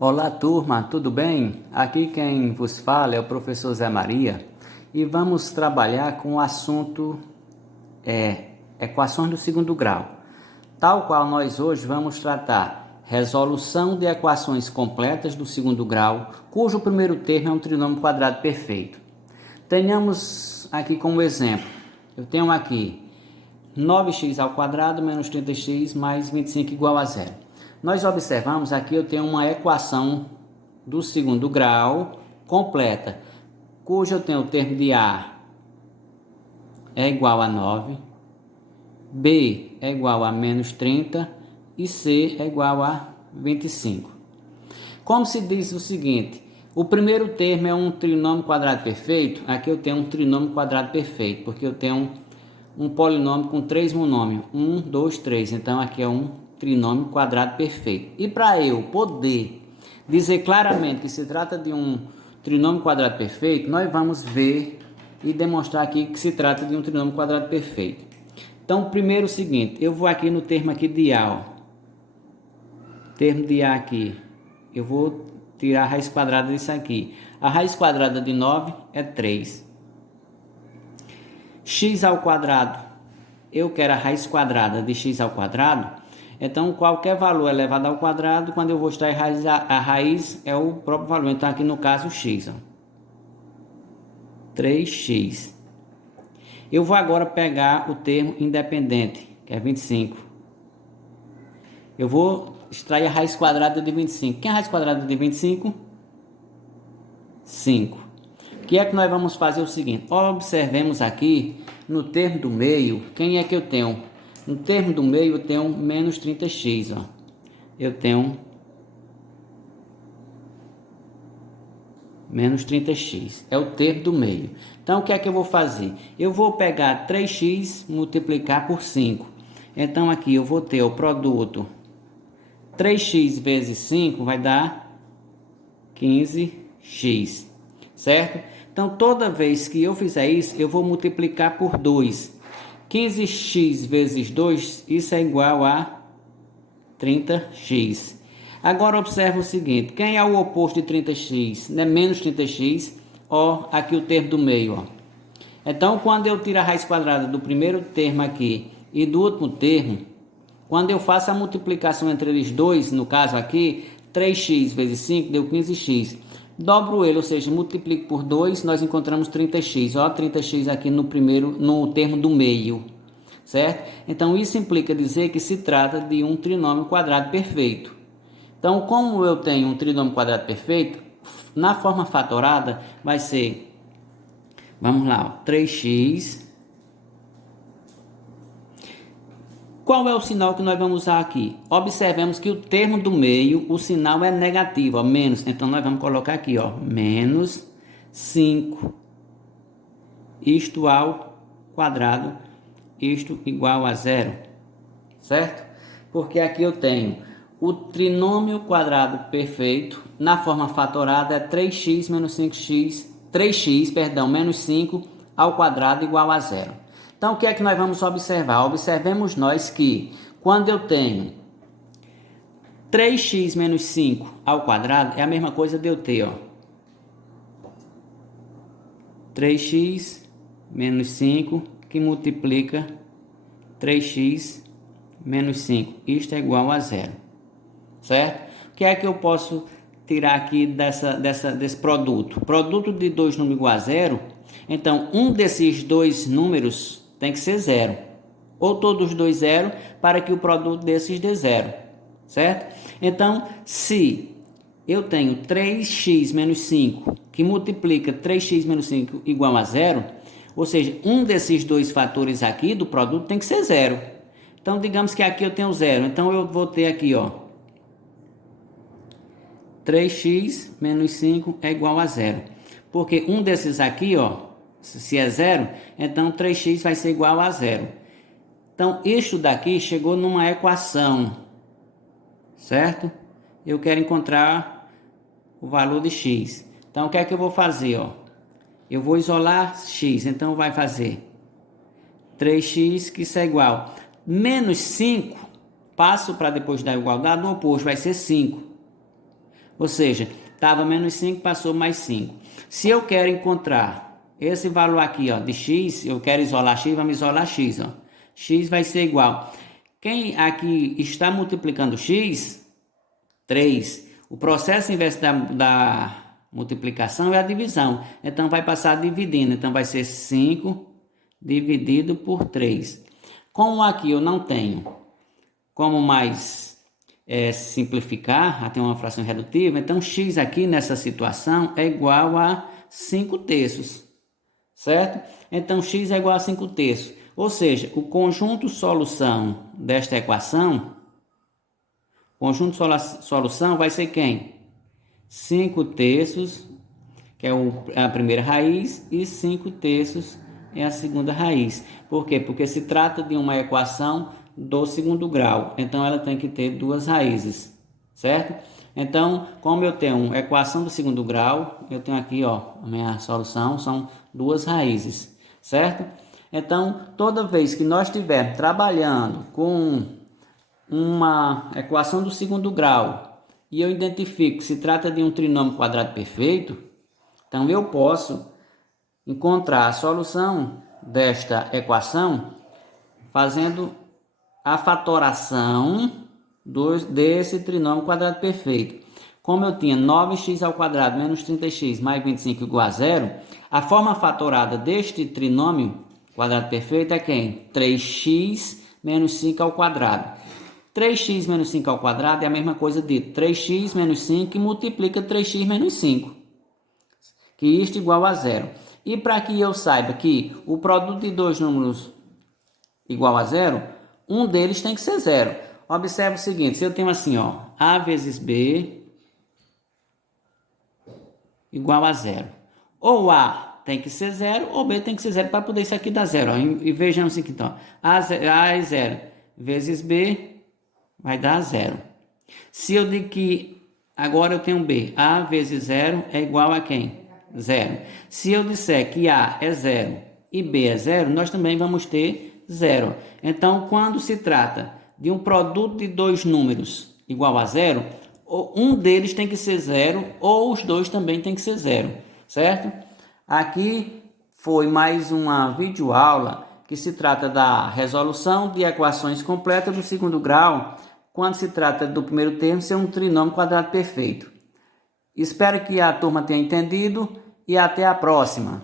Olá, turma, tudo bem? Aqui quem vos fala é o professor Zé Maria e vamos trabalhar com o assunto equações do segundo grau. Tal qual nós hoje vamos tratar resolução de equações completas do segundo grau, cujo primeiro termo é um trinômio quadrado perfeito. Tenhamos aqui como exemplo, eu tenho aqui 9x ao quadrado menos 30x mais 25 igual a zero. Nós observamos aqui eu tenho uma equação do segundo grau completa, cujo eu tenho o termo de A é igual a 9, B é igual a menos 30 e C é igual a 25. Como se diz o seguinte, o primeiro termo é um trinômio quadrado perfeito, aqui eu tenho um trinômio quadrado perfeito, porque eu tenho um polinômio com 3 monômios, 1, 2, 3, então aqui é um trinômio quadrado perfeito. E para eu poder dizer claramente que se trata de um trinômio quadrado perfeito, nós vamos ver e demonstrar aqui que se trata de um trinômio quadrado perfeito. Então, primeiro o seguinte, eu vou aqui no termo aqui de A, ó. Termo de A aqui, eu vou tirar a raiz quadrada disso aqui. A raiz quadrada de 9 é 3. X ao quadrado, eu quero a raiz quadrada de x ao quadrado, então qualquer valor elevado ao quadrado, quando eu vou extrair a raiz é o próprio valor, então aqui no caso x, ó. 3x. Eu vou agora pegar o termo independente, que é 25. Eu vou extrair a raiz quadrada de 25. Quem é a raiz quadrada de 25? 5. O que é que nós vamos fazer o seguinte? Observemos aqui no termo do meio, quem é que eu tenho? No termo do meio eu tenho menos 30x, ó. Eu tenho menos 30x, é o termo do meio. Então o que é que eu vou fazer? Eu vou pegar 3x multiplicar por 5. Então aqui eu vou ter o produto 3x vezes 5 vai dar 15x, certo? Então, toda vez que eu fizer isso, eu vou multiplicar por 2. 15x vezes 2, isso é igual a 30x. Agora, observa o seguinte. Quem é o oposto de 30x? Né? Menos 30x. Ó, aqui o termo do meio, ó. Então, quando eu tiro a raiz quadrada do primeiro termo aqui e do último termo, quando eu faço a multiplicação entre eles dois, no caso aqui, 3x vezes 5 deu 15x. Dobro ele, ou seja, multiplico por 2, nós encontramos 30x. Ó, 30x aqui no termo do meio, certo? Então, isso implica dizer que se trata de um trinômio quadrado perfeito. Então, como eu tenho um trinômio quadrado perfeito, na forma fatorada vai ser, vamos lá, ó, 3x. Qual é o sinal que nós vamos usar aqui? Observemos que o termo do meio, o sinal é negativo, ó, menos. Então, nós vamos colocar aqui, ó, menos 5. Isto ao quadrado, isto igual a zero, certo? Porque aqui eu tenho o trinômio quadrado perfeito, na forma fatorada é 3x menos 5x, 3x, perdão, menos 5 ao quadrado igual a zero. Então, o que é que nós vamos observar? Observemos nós que, quando eu tenho 3x menos 5 ao quadrado, é a mesma coisa de eu ter, ó, 3x menos 5, que multiplica 3x menos 5. Isto é igual a zero, certo? O que é que eu posso tirar aqui desse produto? Produto de dois números igual a zero, então um desses dois números tem que ser zero, ou todos os dois zero, para que o produto desses dê zero, certo? Então, se eu tenho 3x menos 5, que multiplica 3x menos 5 igual a zero, ou seja, um desses dois fatores aqui do produto tem que ser zero. Então, digamos que aqui eu tenho zero, então eu vou ter aqui, ó, 3x menos 5 é igual a zero, porque um desses aqui, ó, se é zero, então 3x vai ser igual a zero. Então, isto daqui chegou numa equação, certo? Eu quero encontrar o valor de x. Então, o que é que eu vou fazer, ó? Eu vou isolar x, então vai fazer 3x, que isso é igual. Menos 5, passo para depois da igualdade, o oposto vai ser 5. Ou seja, estava menos 5, passou mais 5. Se eu quero encontrar esse valor aqui, ó, de x, eu quero isolar x, vamos isolar x, ó. X vai ser igual. Quem aqui está multiplicando x, 3. O processo inverso da multiplicação é a divisão. Então, vai passar dividindo. Então, vai ser 5 dividido por 3. Como aqui eu não tenho como mais simplificar, até uma fração redutiva, então x aqui nessa situação é igual a 5 terços, certo? Então x é igual a 5 terços, ou seja, o conjunto solução desta equação, solução vai ser quem? 5 terços, que é a primeira raiz, e 5 terços é a segunda raiz. Por quê? Porque se trata de uma equação do segundo grau, então ela tem que ter duas raízes, certo? Então, como eu tenho equação do segundo grau, eu tenho aqui, ó, a minha solução são duas raízes, certo? Então, toda vez que nós estivermos trabalhando com uma equação do segundo grau e eu identifico que se trata de um trinômio quadrado perfeito, então eu posso encontrar a solução desta equação fazendo a fatoração desse trinômio quadrado perfeito. Como eu tinha 9x ao quadrado menos 30x mais 25 igual a zero, a forma fatorada deste trinômio quadrado perfeito é quem? 3x menos 5 ao quadrado. 3x menos 5 ao quadrado é a mesma coisa de 3x menos 5 que multiplica 3x menos 5, que isto é igual a zero. E para que eu saiba que o produto de dois números igual a zero, um deles tem que ser zero. Observe o seguinte, se eu tenho assim, ó, A vezes B igual a zero. Ou A tem que ser zero, ou B tem que ser zero para poder isso aqui dar zero. Ó. E vejamos aqui, então, A é zero vezes B vai dar zero. Se eu digo que agora eu tenho B, A vezes zero é igual a quem? Zero. Se eu disser que A é zero e B é zero, nós também vamos ter zero. Então, quando se trata de um produto de dois números igual a zero, um deles tem que ser zero ou os dois também tem que ser zero, certo? Aqui foi mais uma videoaula que se trata da resolução de equações completas do segundo grau, quando se trata do primeiro termo ser um trinômio quadrado perfeito. Espero que a turma tenha entendido e até a próxima.